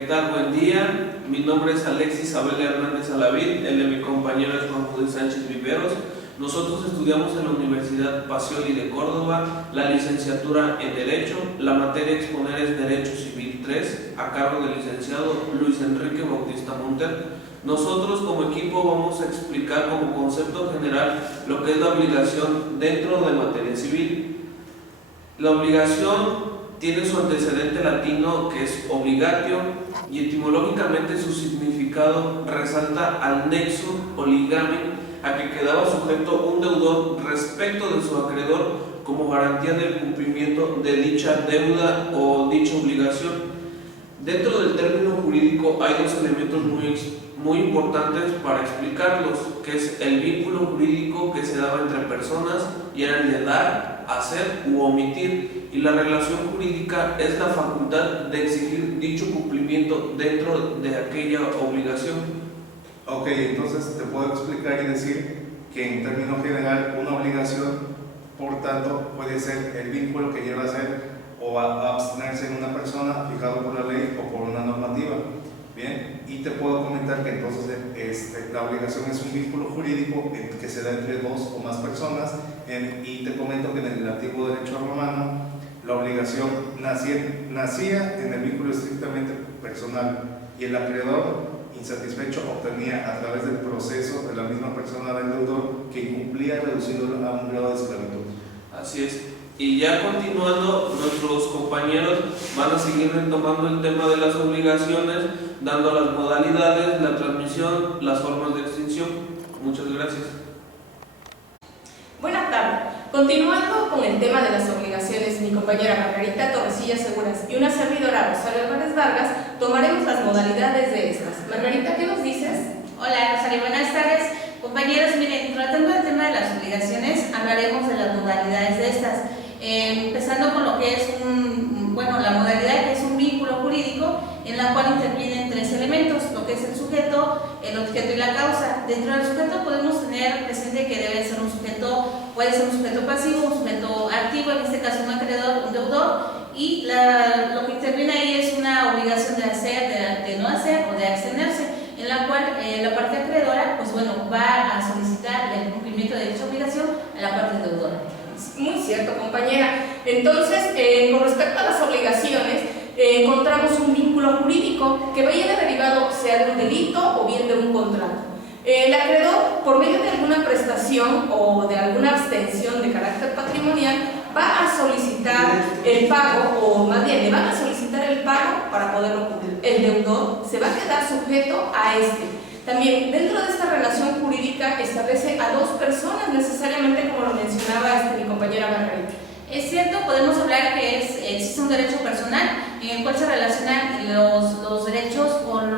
¿Qué tal? Buen día. Mi nombre es Alexis Abel Hernández Alavid, el de mi compañero es Juan José Sánchez Viveros. Nosotros estudiamos en la Universidad Pacioli de Córdoba la licenciatura en Derecho. La materia a exponer es Derecho Civil 3, a cargo del licenciado Luis Enrique Bautista Monter. Nosotros como equipo vamos a explicar como concepto general lo que es la obligación dentro de materia civil. La obligación tiene su antecedente latino que es obligatio y etimológicamente su significado resalta al nexo o ligamen a que quedaba sujeto un deudor respecto de su acreedor como garantía del cumplimiento de dicha deuda o dicha obligación. Dentro del término jurídico hay dos elementos muy importantes para explicarlos, que es el vínculo jurídico que se daba entre personas y era el de dar, hacer u omitir, y la relación jurídica es la facultad de exigir dicho cumplimiento dentro de aquella obligación. Ok, entonces te puedo explicar y decir que en términos general una obligación, por tanto, puede ser el vínculo que lleva a ser o a abstenerse en una persona fijado por la ley o por una normativa. Bien, y te puedo comentar que entonces la obligación es un vínculo jurídico que se da entre dos o más personas, y te comento que en el antiguo derecho romano la obligación nacía en el vínculo estrictamente personal, y el acreedor insatisfecho obtenía a través del proceso de la misma persona del deudor que incumplía, reducido a un grado de esclavitud. Así es. Y ya continuando, nuestros compañeros van a seguir retomando el tema de las obligaciones, dando las modalidades, la transmisión, las formas de extinción. Muchas gracias. Buenas tardes. Continuando con el tema de las obligaciones, mi compañera Margarita Torresillas Seguras y una servidora Rosario Álvarez Vargas tomaremos las modalidades de estas. Margarita, ¿qué nos dices? Hola Rosario, buenas tardes. Compañeros, miren, tratando el tema de las obligaciones, hablaremos de las modalidades de estas. Empezando con lo que es la modalidad que es un vínculo jurídico en la cual intervienen tres elementos, lo que es el sujeto, el objeto y la causa. Dentro del sujeto podemos tener presente que debe ser un sujeto, puede ser un sujeto pasivo, un sujeto activo, en este caso un acreedor, un deudor, y lo que interviene ahí es una obligación de hacer, de no hacer o de abstenerse, en la cual la parte acreedora va a solicitar el cumplimiento de dicha obligación a la parte deudora. Muy cierto, compañera. Entonces, con respecto a las obligaciones, encontramos un vínculo jurídico que viene derivado sea de un delito o bien de un contrato. El acreedor, por medio de alguna prestación o de alguna abstención de carácter patrimonial, va a solicitar el pago, o más bien le van a solicitar el pago para poderlo cumplir. El deudor se va a quedar sujeto a este. También dentro de esta relación jurídica establece a dos personas necesariamente, como lo mencionaba mi compañera Margarita. Es cierto, podemos hablar que existe un derecho personal en el cual se relacionan los derechos con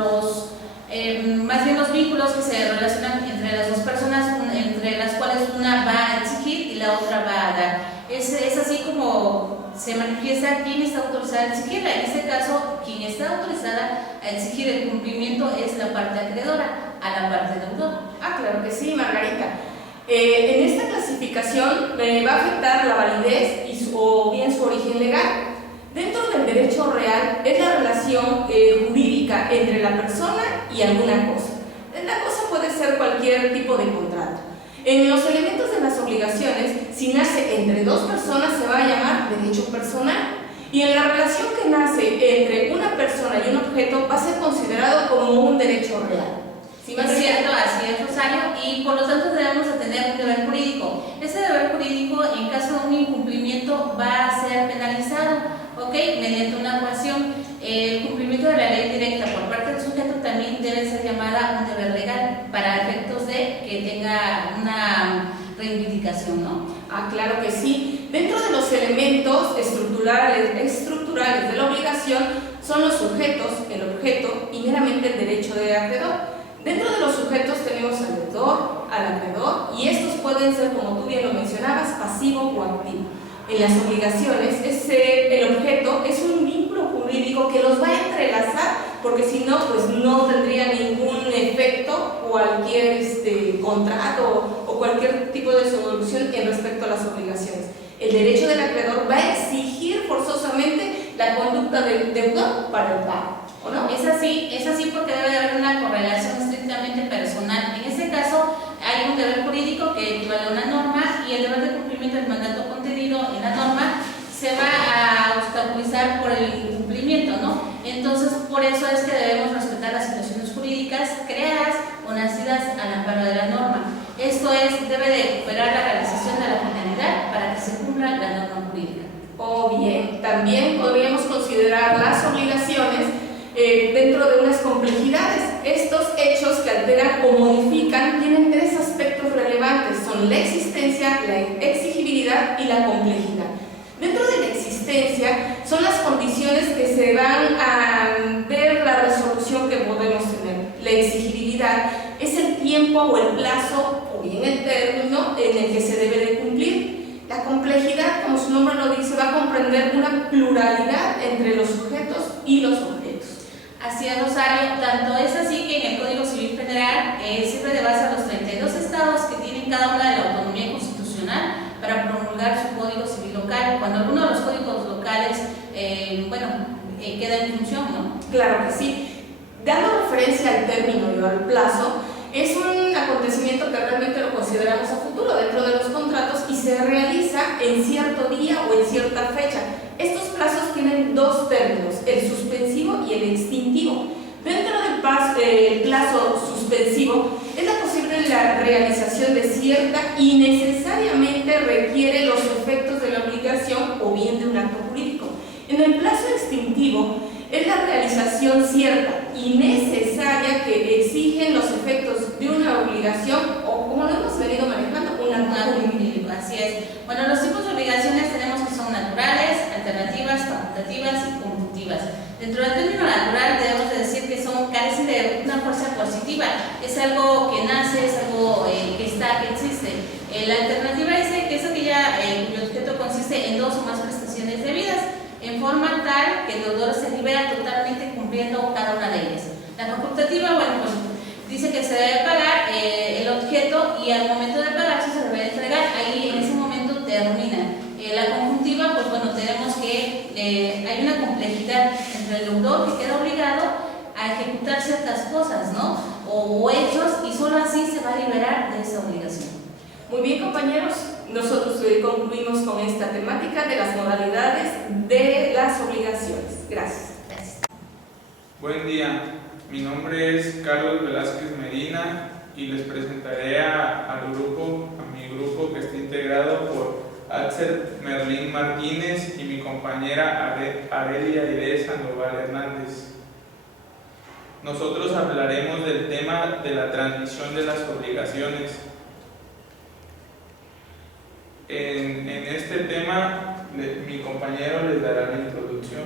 más bien los vínculos que se relacionan entre las dos personas, entre las cuales una va a exigir y la otra va a dar. Es así como se manifiesta quién está autorizada a exigirla. En este caso, quien está autorizada a exigir el cumplimiento es la parte acreedora a la parte deudora. Claro que sí, Margarita. En esta clasificación va a afectar la validez o bien su origen legal. Dentro del derecho real es la relación jurídica entre la persona y alguna cosa. La cosa puede ser cualquier tipo de contrato. En los elementos de las obligaciones, si nace entre dos personas se va a llamar derecho personal, y en la relación que nace entre una persona y un objeto va a ser considerado como un derecho real. Sí, es cierto, así es, Rosario, y por lo tanto debemos de tener un deber jurídico. Ese deber jurídico, en caso de un incumplimiento, va a ser penalizado, ¿ok? Mediante una coacción. El cumplimiento de la ley directa por parte del sujeto también debe ser llamada un deber legal para efectos de que tenga una reivindicación, ¿no? Claro que sí. Dentro de los elementos estructurales de la obligación son los sujetos, el objeto y meramente el derecho del acreedor. Dentro de los sujetos tenemos al deudor, al acreedor, y estos pueden ser, como tú bien lo mencionabas, pasivo o activo. En las obligaciones, el objeto es un vínculo jurídico que los va a entrelazar, porque si no, pues no tendría ningún efecto cualquier contrato o cualquier tipo de solución en respecto a las obligaciones. El derecho del acreedor va a exigir forzosamente la conducta del deudor para el pago. ¿o no? Es así porque debe de haber una correlación estrictamente personal. En este caso hay un deber jurídico que equivale a una norma y el deber de cumplimiento del mandato contenido en la norma se va a obstaculizar por el incumplimiento, ¿no? Entonces, por eso es que debemos respetar las situaciones jurídicas creadas o nacidas al amparo de la norma. Esto es, debe de operar la realización de la finalidad para que se cumpla la norma jurídica. O bien, también podríamos considerar las obligaciones dentro de unas complejidades. Estos hechos que alteran o modifican tienen tres aspectos relevantes, son la existencia, la exigibilidad y la complejidad. Dentro de la existencia son las condiciones que se van a ver la resolución que podemos tener. La exigibilidad es el tiempo o el plazo o bien el término en el que se debe de cumplir. La complejidad, como su nombre lo dice, va a comprender una pluralidad entre los sujetos y los objetos. Así es, Rosario, tanto es así que en el Código Civil Federal sirve de base a los 32 estados que tienen cada una de la autonomía constitucional para promulgar su Código Civil local, cuando alguno de los códigos locales, queda en función, ¿no? Claro que sí. Dando referencia al término y al plazo, es un acontecimiento que realmente lo consideramos a futuro dentro de los contratos y se realiza en cierto día o en cierta fecha. Estos plazos tienen dos términos, el suspensivo y el extintivo. Dentro del plazo suspensivo es la posible la realización de cierta y necesariamente requiere los efectos de la obligación o bien de un acto jurídico. En el plazo extintivo es la realización cierta y necesaria que exigen los efectos de una obligación o, como lo hemos venido manejando, un acto jurídico. Así es. Bueno, los tipos de obligaciones tenemos que son naturales, alternativas, facultativas y conjuntivas. Dentro del término natural debemos de decir que carecen de una fuerza coercitiva, es algo que nace, es algo que existe. La alternativa dice que es aquella cuyo objeto consiste en dos o más prestaciones debidas, en forma tal que el deudor se libera totalmente cumpliendo cada una de ellas. La facultativa, bueno, pues dice que se debe pagar el objeto y al momento de pagarse se debe entregar, ahí en ese momento termina. La conjuntiva, pues bueno, tenemos que hay una complejidad entre el deudor que queda obligado a ejecutar ciertas cosas, ¿no? O hechos, y solo así se va a liberar de esa obligación. Muy bien, compañeros, nosotros concluimos con esta temática de las modalidades de las obligaciones. Gracias. Buen día, mi nombre es Carlos Velázquez Medina y les presentaré a mi grupo que está integrado por Axel Merlín Martínez y mi compañera Arelia Aide Sandoval Hernández. Nosotros hablaremos del tema de la transmisión de las obligaciones. En este tema, mi compañero les dará la introducción.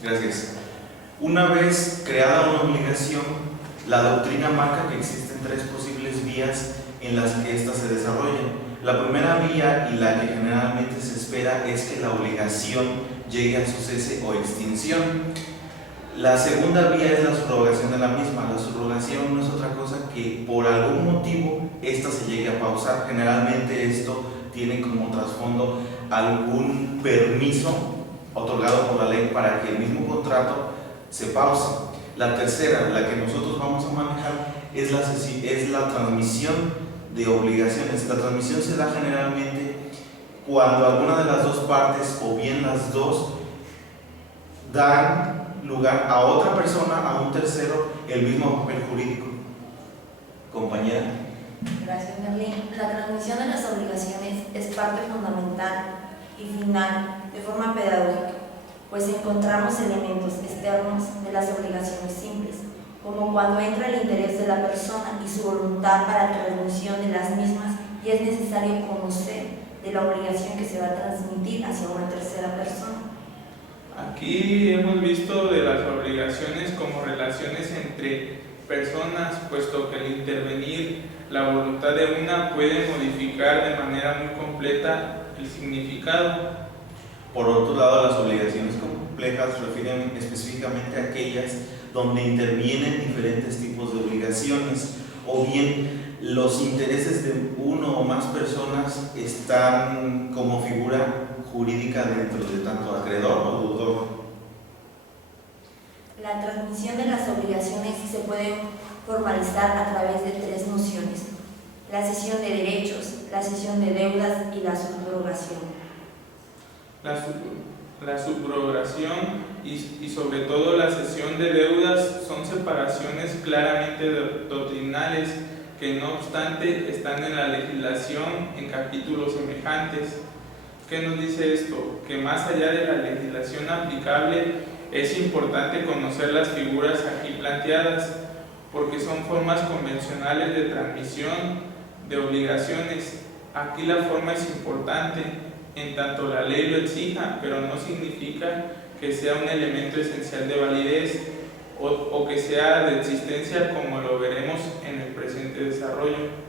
Gracias. Una vez creada una obligación, la doctrina marca que existen tres posibles vías en las que ésta se desarrolla. La primera vía, y la que generalmente se espera, es que la obligación llegue a su cese o extinción. La segunda vía es la subrogación de la misma. La subrogación no es otra cosa que por algún motivo ésta se llegue a pausar. Generalmente esto tiene como trasfondo algún permiso otorgado por la ley para que el mismo contrato se pause. La tercera, la que nosotros vamos a manejar, es la transmisión de obligaciones. La transmisión se da generalmente cuando alguna de las dos partes o bien las dos dan lugar a otra persona, a un tercero, el mismo papel jurídico. Compañera. Gracias, Merlín. La transmisión de las obligaciones es parte fundamental y final de forma pedagógica, pues encontramos elementos externos de las obligaciones simples, como cuando entra el interés de la persona y su voluntad para la resolución de las mismas, y es necesario conocer de la obligación que se va a transmitir hacia una tercera persona. Aquí hemos visto de las obligaciones como relaciones entre personas, puesto que al intervenir la voluntad de una puede modificar de manera muy completa el significado. Por otro lado, las obligaciones complejas refieren específicamente a aquellas donde intervienen diferentes tipos de obligaciones, o bien los intereses de uno o más personas están como figura jurídica dentro de tanto acreedor o deudor. La La transmisión de las obligaciones se puede formalizar a través de tres nociones: la cesión de derechos, la cesión de deudas y la subrogación. La subrogación y sobre todo la cesión de deudas son separaciones claramente doctrinales que no obstante están en la legislación en capítulos semejantes. ¿Qué nos dice esto? Que más allá de la legislación aplicable es importante conocer las figuras aquí planteadas, porque son formas convencionales de transmisión de obligaciones. Aquí la forma es importante, en tanto la ley lo exija, pero no significa que sea un elemento esencial de validez o que sea de existencia, como lo veremos en el presente desarrollo.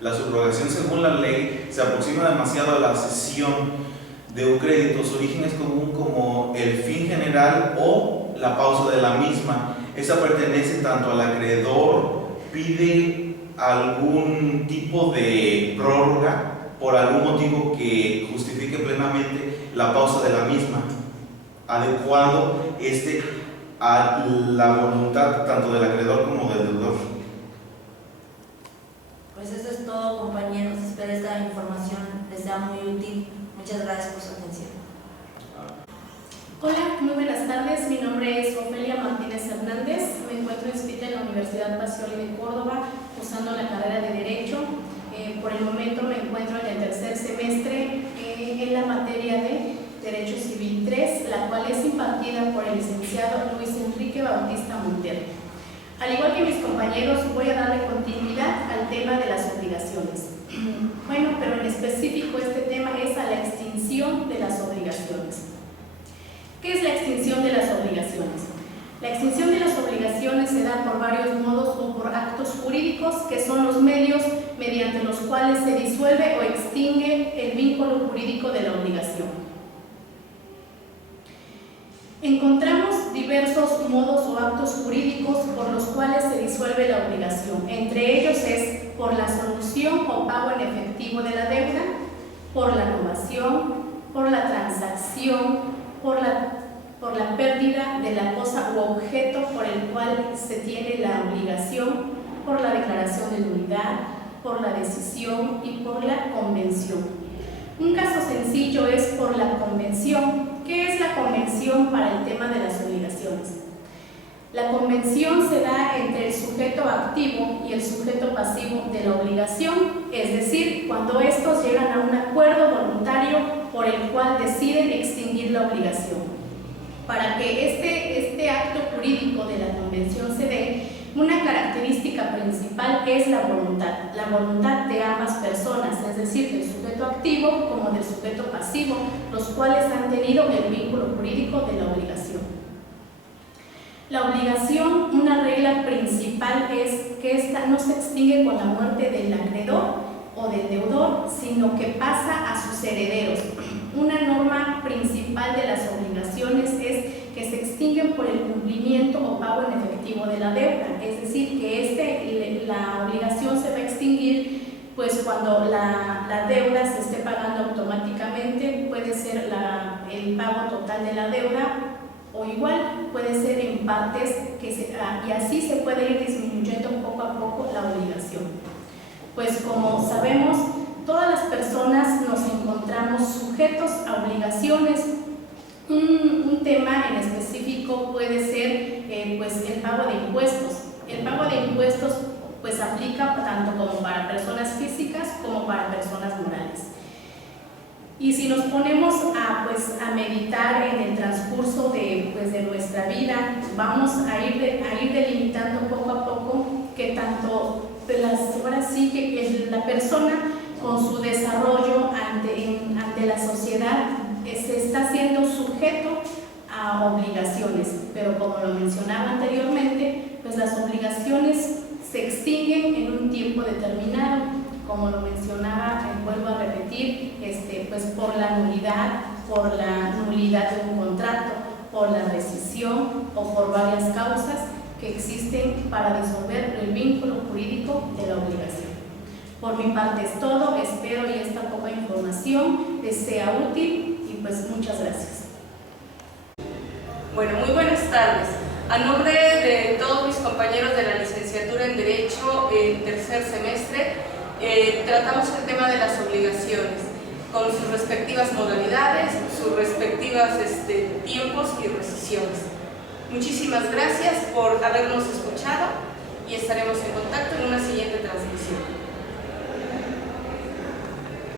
La subrogación, según la ley, se aproxima demasiado a la cesión de un crédito. Su origen es común como el fin general o la pausa de la misma. Esa pertenece tanto al acreedor, pide algún tipo de prórroga por algún motivo que justifique plenamente la pausa de la misma, adecuando a la voluntad tanto del acreedor como del deudor. Pues eso es todo, compañeros. Espero esta información les sea muy útil. Muchas gracias por su atención. Hola, muy buenas tardes. Mi nombre es Ofelia Martínez Hernández. Me encuentro inscrita en la Universidad Pacioli de Córdoba, cursando la carrera de Derecho. Por el momento me encuentro en el tercer semestre en la materia de Derecho Civil 3, la cual es impartida por el licenciado Luis Enrique Bautista Montero. Al igual que mis compañeros, voy a darle continuidad al tema de las obligaciones. Bueno, pero en específico este tema es a la extinción de las obligaciones. ¿Qué es la extinción de las obligaciones? La extinción de las obligaciones se da por varios modos o por actos jurídicos, que son los medios mediante los cuales se disuelve o extingue el vínculo jurídico de la obligación. Encontramos diversos modos o actos jurídicos por los cuales se disuelve la obligación. Entre ellos es por la solución o pago en efectivo de la deuda, por la novación, por la transacción, por la pérdida de la cosa u objeto por el cual se tiene la obligación, por la declaración de nulidad, por la decisión y por la convención. Un caso sencillo es por la convención. ¿Qué es la convención para el tema de las obligaciones? La convención se da entre el sujeto activo y el sujeto pasivo de la obligación, es decir, cuando estos llegan a un acuerdo voluntario por el cual deciden extinguir la obligación. Para que este acto jurídico de la convención se dé, una característica principal es la voluntad de ambas personas, es decir, del sujeto activo como del sujeto pasivo, los cuales han tenido el vínculo jurídico de la obligación. La obligación, una regla principal es que esta no se extingue con la muerte del acreedor o del deudor, sino que pasa a sus herederos. Una norma principal de las obligaciones es que se extinguen por el cumplimiento o pago en efectivo de la deuda, es decir, que la obligación se va a extinguir pues cuando la deuda se esté pagando automáticamente, puede ser el pago total de la deuda o igual puede ser en partes y así se puede ir disminuyendo poco a poco la obligación. Pues como sabemos, todas las personas nos encontramos sujetos a obligaciones. Un tema en específico puede ser pues el pago de impuestos. El pago de impuestos pues aplica tanto como para personas físicas como para personas morales. Y si nos ponemos a meditar en el transcurso de nuestra vida, vamos a ir delimitando poco a poco que tanto ahora sí que la persona con su desarrollo ante la sociedad se está siendo sujeto a obligaciones, pero como lo mencionaba anteriormente, pues las obligaciones se extinguen en un tiempo determinado, como lo mencionaba, vuelvo a repetir, pues por la nulidad de un contrato, por la rescisión o por varias causas que existen para disolver el vínculo jurídico de la obligación. Por mi parte es todo, espero y esta poca información les sea útil y pues muchas gracias. Bueno, muy buenas tardes. A nombre de todos mis compañeros de la licenciatura en Derecho en tercer semestre, tratamos el tema de las obligaciones, con sus respectivas modalidades, sus respectivos tiempos y rescisiones. Muchísimas gracias por habernos escuchado y estaremos